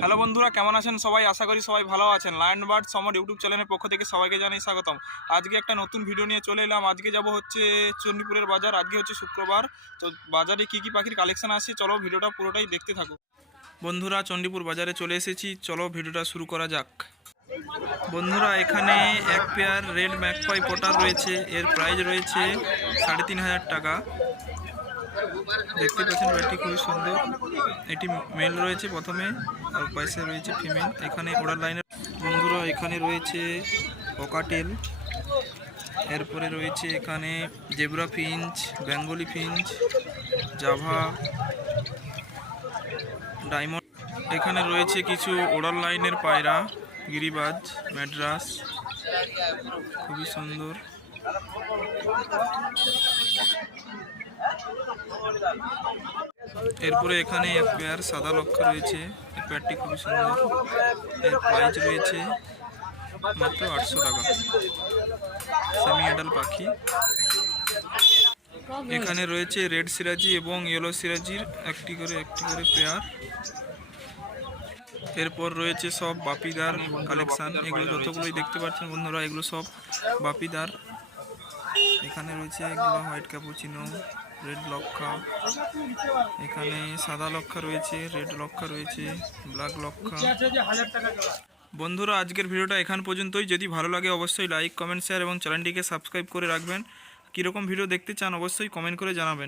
Hello বন্ধুরা, কেমন আছেন সবাই? আশা করি সবাই ভালো আছেন। লায়ন বার্ডস আমার ইউটিউব চ্যানেলের পক্ষ থেকে সবাইকে জানাই স্বাগতম। আজকে একটা নতুন ভিডিও নিয়ে চলে এলাম। আজকে যাব হচ্ছে চণ্ডীপুরের বাজার। আজকে হচ্ছে শুক্রবার, তো বাজারে কী কী পাখির কালেকশন আছে চলো ভিডিওটা পুরোটাই দেখতে থাকো। বন্ধুরা, চণ্ডীপুর বাজারে চলে এসেছি, চলো ভিডিওটা শুরু করা যাক। বন্ধুরা, এখানে এক পেয়ার রেড ম্যাকপাই পটার রয়েছে, এর প্রাইস রয়েছে 3,500 টাকা। দেখতে পাচ্ছেন ব্যাটটি খুবই সুন্দর। এটি মেল রয়েছে প্রথমে, আর পাশে রয়েছে ফিমেল। এখানে ওড়ার লাইনের বন্ধুরা, এখানে রয়েছে ককাটেল, এরপরে রয়েছে এখানে zebra Finch, Bengali Finch, Java, diamond. এখানে রয়েছে কিছু ওড়ার লাইনের পায়রা, গিরিবাজ, ম্যাড্রাস, খুবই সুন্দর। এরপরে এখানে এক পেয়ার সাদা লক্ষা রয়েছে, এই পেয়ারটি খুবই সুন্দর। এর প্রাইস রয়েছে মাত্র 800 টাকা। সেমি অ্যাডাল্ট পাখি। এখানে রয়েছে রেড সিরাজি এবং ইয়েলো সিরাজির একটি করে পেয়ার। এরপর রয়েছে সব বাপিদার কালেকশন। এগুলো যতগুলোই দেখতে পাচ্ছেন বন্ধুরা, এগুলো সব বাপিদার। এখানে রয়েছে এগুলো হোয়াইট ক্যাপুচিনো, রেড লক্ষা, এখানে সাদা লক্ষা রয়েছে, রেড লক্ষা রয়েছে, ব্ল্যাক লক্ষা। বন্ধুরা, আজকের ভিডিওটা এখান পর্যন্তই। যদি ভালো লাগে অবশ্যই লাইক, কমেন্ট, শেয়ার এবং চ্যানেলটিকে সাবস্ক্রাইব করে রাখবেন। কীরকম ভিডিও দেখতে চান অবশ্যই কমেন্ট করে জানাবেন।